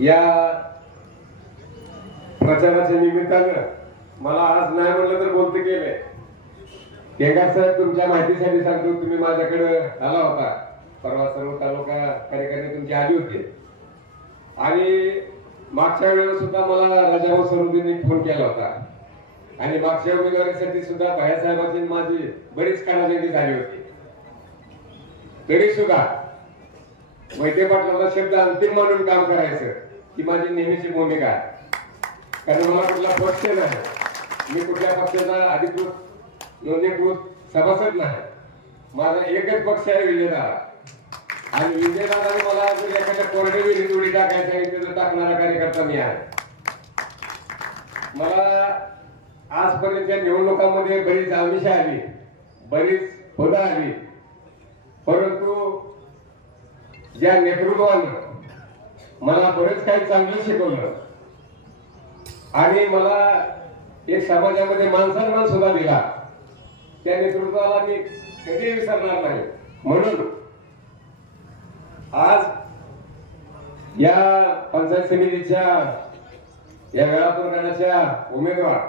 या प्रचाराच्या निमित्तानं मला आज नाही म्हणलं तर बोलते केलंय. केंगार साहेब, तुमच्या माहितीसाठी सांगतो, तुम्ही माझ्याकडे आला होता परवा, सर्व तालुका कार्यकर्ते तुमची आली होते आणि मागच्या वेळेला सुद्धा मला राजाभाऊ सरोदींनी फोन केला होता आणि मागच्या उमेदवारीसाठी सुद्धा भायासाहेबांची माझी बरीच कानाजंगी झाली होती. तरी सुद्धा मोहिते पाटलांचा शब्द अंतिम मानून काम करायचं ही माझी नेहमीची भूमिका आहे. कारण मला कुठला पक्ष नाही, मी कुठल्या पक्षाचा अधिकृत नोंदणीकृत सभासद नाही. माझा एकच पक्ष आहे, विजयदादा. आणि विजयदादाने मला जर एखाद्या कोरडे विहिरीत उडी टाकायचं सांगितलं तर टाकणारा कार्यकर्ता मी आहे. मला आजपर्यंतच्या निवडणुकांमध्ये बरीच आमिषा आली, बरीच पदं आली, परंतु ज्या नेतृत्वानं मला बरेच काही चांगलं शिकवलं आणि मला एक समाजामध्ये मानसन्मान सुद्धा दिला, त्या नेतृत्वाला मी कधी विसरणार नाही. म्हणून आज या पंचायत समितीच्या या वेळापूर गणाच्या उमेदवार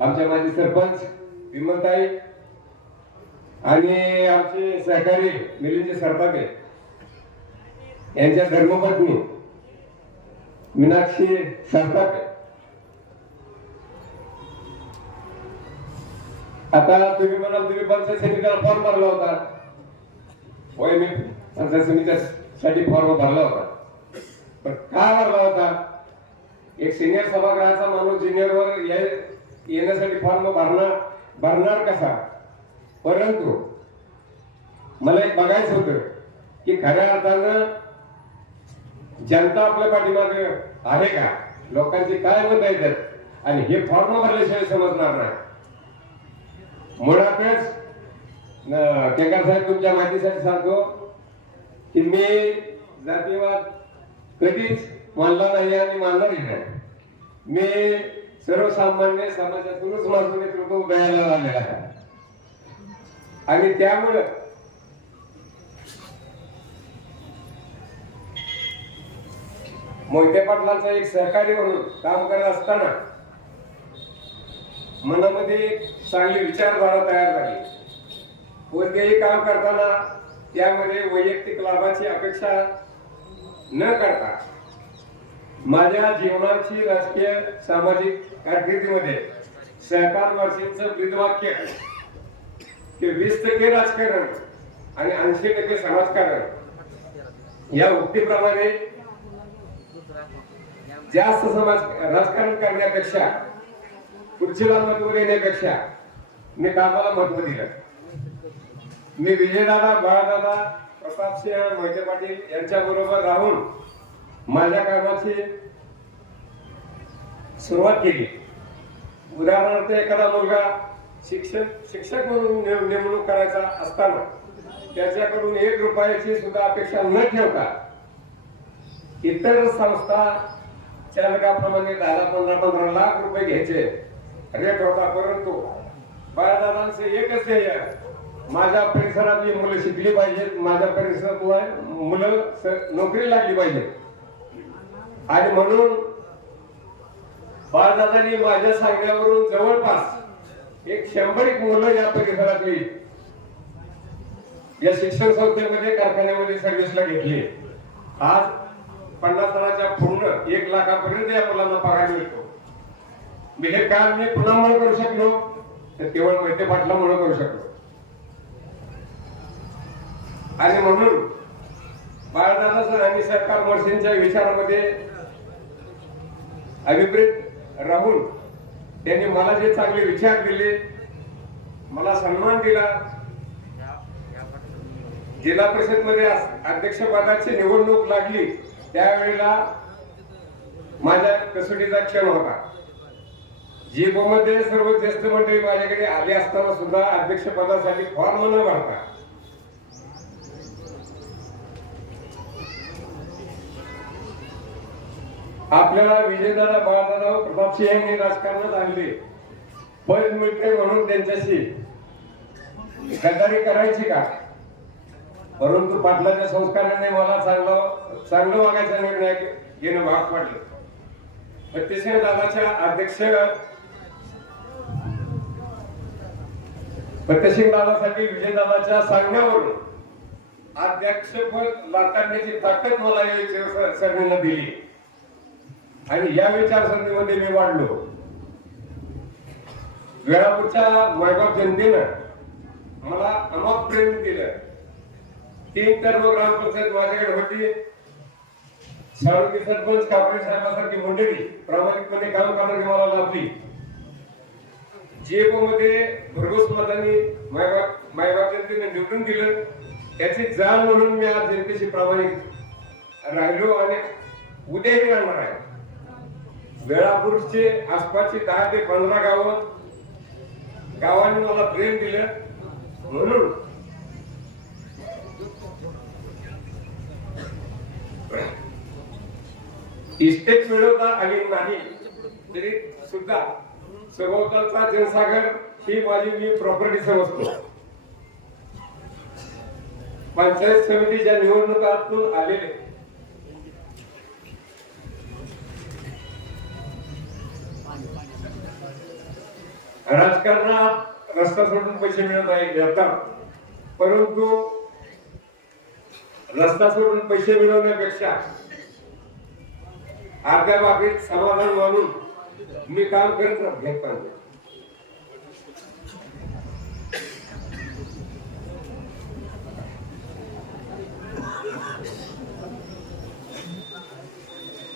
आमच्या माजी सरपंच विमलताई आणि आमचे सहकारी मिलिंद सरपाटे यांच्या धर्मपत्नी मीनाक्षी सरपाटे. आता तुम्ही म्हणाल तुम्ही पंचायत समितीला फॉर्म भरला होता. होय, मी पंचायत समितीसाठी फॉर्म भरला होता. पण का भरला होता? एक सिनियर सभागृहाचा माणूस ज्युनियरवर येण्यासाठी फॉर्म भरणार कसा? परंतु मला एक बघायचं होतं की खऱ्या अर्थानं जनता आपल्या पाठीमागे आहे का, लोकांची काय मत आहेत आणि हे फॉर्म भरल्याशिवाय समजणार नाही. मुळातच केंगार साहेब, तुमच्या माहितीसाठी सांगतो की मी जातीवाद कधीच मानला नाही आणि मानणारही नाही. मी सर्वसामान्य समाजातूनच माझं नेतृत्व उदयाला आलेलं आहे आणि त्यामुळे मोहिते पाटलांचा एक सहकारी म्हणून काम करत असताना मनामध्ये एक चांगली विचारधारा तयार झाली. कोणतेही काम करताना त्यामध्ये वैयक्तिक लाभाची अपेक्षा न करता माझ्या जीवनाची राजकीय सामाजिक कारकिर्दीमध्ये सहकार वर्षींचं ब्रीदवाक्य की 20% राजकारण आणि 80% समाजकारण या उक्तीप्रमाणे जास्त राजकारण करण्यापेक्षा, खुर्चीला महत्व देण्यापेक्षा मी कामाला महत्व दिलं. मी विजयदादा, बाळादादा, प्रतापसिंह, मोहिते पाटील यांच्या बरोबर राहून माझ्या कामाची सुरुवात केली. उदाहरणार्थ एखादा मुलगा शिक्षक म्हणून नेमणूक करायचा असताना त्याच्याकडून 1 रुपयाची सुद्धा अपेक्षा न ठेवता इतर संस्था चालकाप्रमाणे 10-15 लाख रुपये घ्यायचे रेट होता. परंतु बाळादादांचं एकच ध्येय, माझ्या परिसरातली मुलं शिकली पाहिजेत, माझ्या परिसरातल्या मुलं नोकरी लागली पाहिजे. आणि म्हणून बाळादादांनी माझ्या सांगण्यावरून जवळपास एक 100 मुलं या परिसरातली या शिक्षण संस्थेमध्ये, कारखान्यामध्ये सर्व्हिसला घेतली. आज 50,000च्या पूर्ण 1 लाखापर्यंत या मुलांना पगार मिळतो. मी हे काम मी पुन्हा करू शकलो तर केवळ मोहिते पाटलामुळे करू शकलो. आणि म्हणून बाळादादा आणि सरकार वर्षींच्या विचारामध्ये अभिप्रेत राहून त्यांनी मला जे चांगले विचार दिले, मला सन्मान दिला. जिल्हा परिषद मध्ये अध्यक्षपदाची निवडणूक लागली त्यावेळेला माझ्या कसोटीचा क्षण होता. जीपमध्ये सर्व ज्येष्ठ मंडळी माझ्याकडे आले असताना सुद्धा अध्यक्षपदासाठी फॉर्म न भरता आपल्याला विजयदादा, बाळादादा व प्रतापसिंह यांनी राजकारणात आणले. पद मिळते म्हणून त्यांच्याशी गद्दारी करायची का? परंतु पाटलाच्या संस्काराने मला चांगलं वागायचा निर्णय घेणं भाग पडलं. फतेसिंग दादाच्या फतेसिंग दादासाठी विजयदादाच्या सांगण्यावरून अध्यक्षपद लाटाळण्याची ताकद मला या विचारसरणीनं दिली आणि या विचारसरणीमध्ये मी वाढलो. वेळापूरच्या मायबाप जनतेनं मला अमाप प्रेम दिलं. 3 टर्म ग्रामपंचायत माझ्याकडे होती. सावंगी सरपंच कापडे साहेबांसारखी मंडळी प्रामाणिकपणे काम करणारी मला लाभली. जीएफओ मध्ये भरघोस मतांनी मायबाप जनतेने निवडून दिलं. त्याची जाण म्हणून मी आज जनतेशी प्रामाणिक राहिलो आणि उद्याही राहणार आहे. वेळापूरचे आसपासची 10 ते 15 गावांनी मला प्रेम दिलं म्हणून इस्टेट मिळवता आली नाही तरी सुद्धा सभोवतालचा जनसागर ही माझी मी प्रॉपर्टी समजतो. पंचायत समितीच्या निवडणुकातून आलेले राजकारणात रस्ता सोडून पैसे मिळत आहे, परंतु रस्ता सोडून पैसे मिळवण्यापेक्षा अर्ध्या बाबतीत समाधान मानून मी काम करत घेत पाहिजे.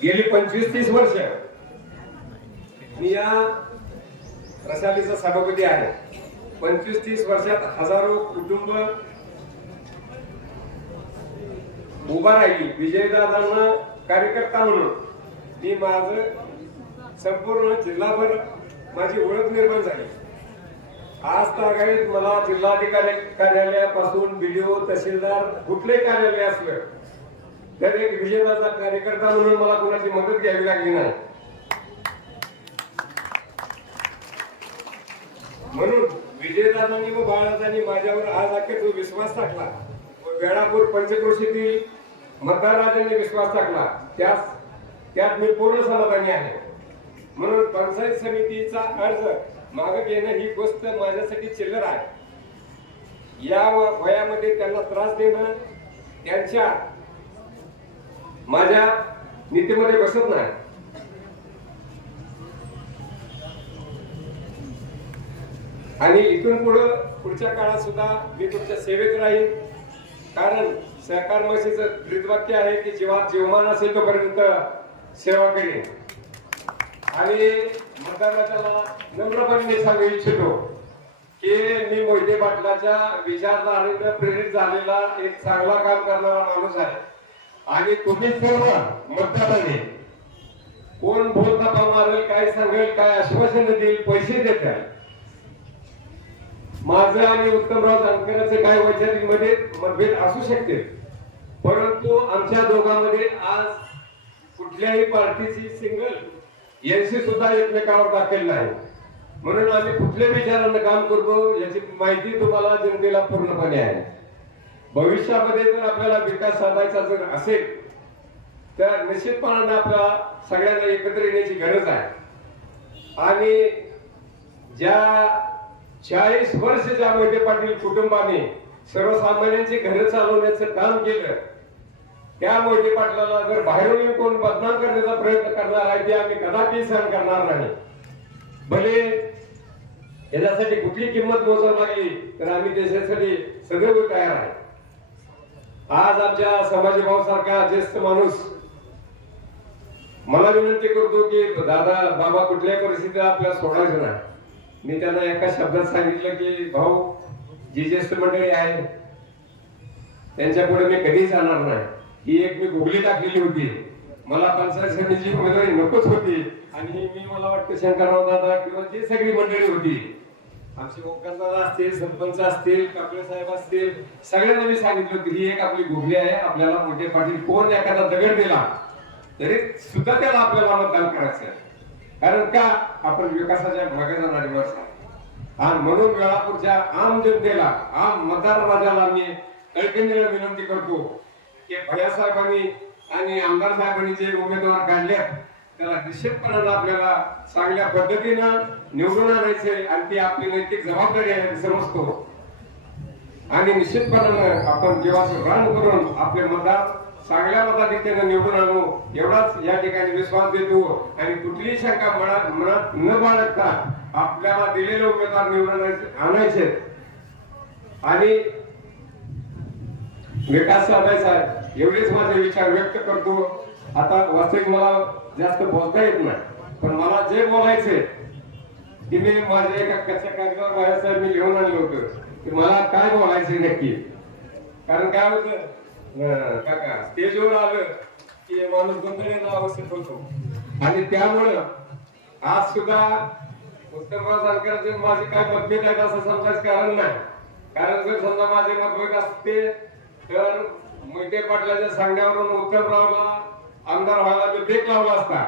गेली 25-30 वर्ष मी या प्रशालीचा सभापती आहे. 25-30 वर्षात हजारो कुटुंब उभा राहिली. विजयदादांना कार्यकर्ता म्हणून मी माझं संपूर्ण जिल्हाभर माझी ओळख निर्माण झाली. आज तागायत मला जिल्हाधिकारी कार्यालयापासून बीडीओ तहसीलदार कुठलेही कार्यालय असलं तर एक विजयदादा कार्यकर्ता म्हणून मला कोणाची मदत घ्यावी लागली नाही. म्हणून विजयदादांनी व बाळादांनी माझ्यावर आज अखेर जो विश्वास टाकला व वेळापूर पंचक्रोशीतील मतदारांनी विश्वास टाकला त्यात मी पूर्ण समाधानी आहे. म्हणून पंचायत समितीचा अर्ज मागे घेणं ही गोष्ट माझ्यासाठी चिल्लर आहे. या वयामध्ये त्यांना त्रास देणं त्यांच्या माझ्या नीतीमध्ये बसत नाही. आणि इथून पुढच्या काळात सुद्धा मी तुमच्या सेवेत राहील. कारण सहकार म्हशीचं ब्रीदवाक्य आहे की जीवात जीवमान असेल तोपर्यंत सेवा करेन. आणि मतदाराला नम्रपणे सांगू इच्छितो की मी मोहिते पाटलाच्या विचारधारेने प्रेरित झालेला एक चांगला काम करणारा माणूस आहे. आणि तुम्ही सर्व मतदारांनी कोण बोलता मारेल, काय सांगेल, काय आश्वासन देईल, पैसे देतील, माझं आणि उत्तमराव जानकरांचे काय वैचारिक मध्ये मतभेद असू शकते, परंतु आमच्या दोघांमध्ये आज कुठल्याही पार्टीची सिंगल यांशी सुद्धा एकमेकावर दाखल नाही. म्हणून आम्ही कुठल्या विचारांना काम करतो याची माहिती तुम्हाला जनतेला पूर्णपणे आहे. भविष्यामध्ये जर आपल्याला विकास साधायचा जर असेल तर निश्चितपणाने आपल्या सगळ्यांना एकत्र येण्याची गरज आहे. आणि ज्या 40 वर्ष ज्या मोहिते पाटील कुटुंबाने सर्वसामान्यांची घरे चालवण्याचं काम केलं त्या मोहिते पाटलाला जर बाहेरून येऊन कोण बदनाम करण्याचा प्रयत्न करणार आहे ते आम्ही कदापि सहन करणार नाही. भले याच्यासाठी कुठली किंमत मोजावी लागली तर आम्ही त्याच्यासाठी सदैव तयार आहे. आज आमच्या संभाजीभाऊ सारखा ज्येष्ठ माणूस मला विनंती करतो की दादा बाबा कुठल्याही परिस्थितीत आपल्याला सोडायचं नाही. मी त्यांना एका शब्दात सांगितलं की भाऊ जी ज्येष्ठ मंडळी आहे त्यांच्या पुढे मी कधीच जाणार नाही. ही एक मी गुगली टाकलेली होती. मला पंचायत समितीची उमेदवारी नकोच होती आणि मी मला वाटतं शंकरराव दादा किंवा जी सगळी मंडळी होती आमचे ओंकारदादा असतील, सरपंच असतील, कापडे साहेब असतील, सगळ्यांना मी सांगितलं की ही एक आपली गुगली आहे. आपल्याला मोठे पाटील कोण एखादा दगड दिला तरी सुद्धा त्याला आपल्याला मतदान करायचं आहे. कारण का आपण विकासाच्या मागे जाणारी माणसं आहे. आणि म्हणून वेळापूरच्या आम जनतेला आम मतदार राजाला मी कळकळीने विनंती करतो की भैयासाहेबांनी आणि आमदार साहेबांनी जे उमेदवार काढले त्याला निश्चितपणानं आपल्याला चांगल्या पद्धतीनं निवडून आणायचे आणि ती आपली नैतिक जबाबदारी आहे असं समजतो. आणि निश्चितपणानं आपण जेव्हा रन करून आपले मतदार चांगल्या मताधिक्यानं निवडून आणू एवढाच या ठिकाणी विश्वास देतो. आणि कुठलीही शंका मनात न बाळगता आपल्याला दिलेले उमेदवार निवडून आणायचे आणि विकास साधायचा एवढेच माझे विचार व्यक्त करतो. आता वास्तविक मला जास्त बोलता येत नाही, पण मला जे बोलायचे की मी माझ्या एका कच्च्या कागदावर बाहेर मी लिहून आणलं होतं की मला काय बोलायचे नक्की. कारण काय होतं काका स्टेजवर आलं की माणूस गोंधळायला आवश्यक होतो. आणि त्यामुळं आज सुद्धा उत्तमराव जानकरांचे माझे काय मतभेद आहेत असं समजायचं कारण नाही. कारण जर समजा माझे मतभेद असते तर मोहिते पाटलाच्या सांगण्यावरून उत्तमरावला आमदार व्हायला मी ब्रेक लावला असता.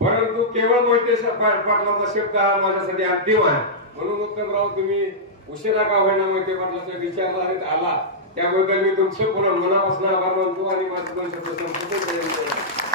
परंतु केवळ मोहिते पाटलाचा शब्द हा माझ्यासाठी अंतिम आहे. म्हणून उत्तमराव तुम्ही उशिरा का होईना मोहिते पाटलाच्या विचारधारेत आला त्याबद्दल मी तुमचे पुन्हा मनापासून आभार मानतो आणि माझे दोन शब्द संपवतो.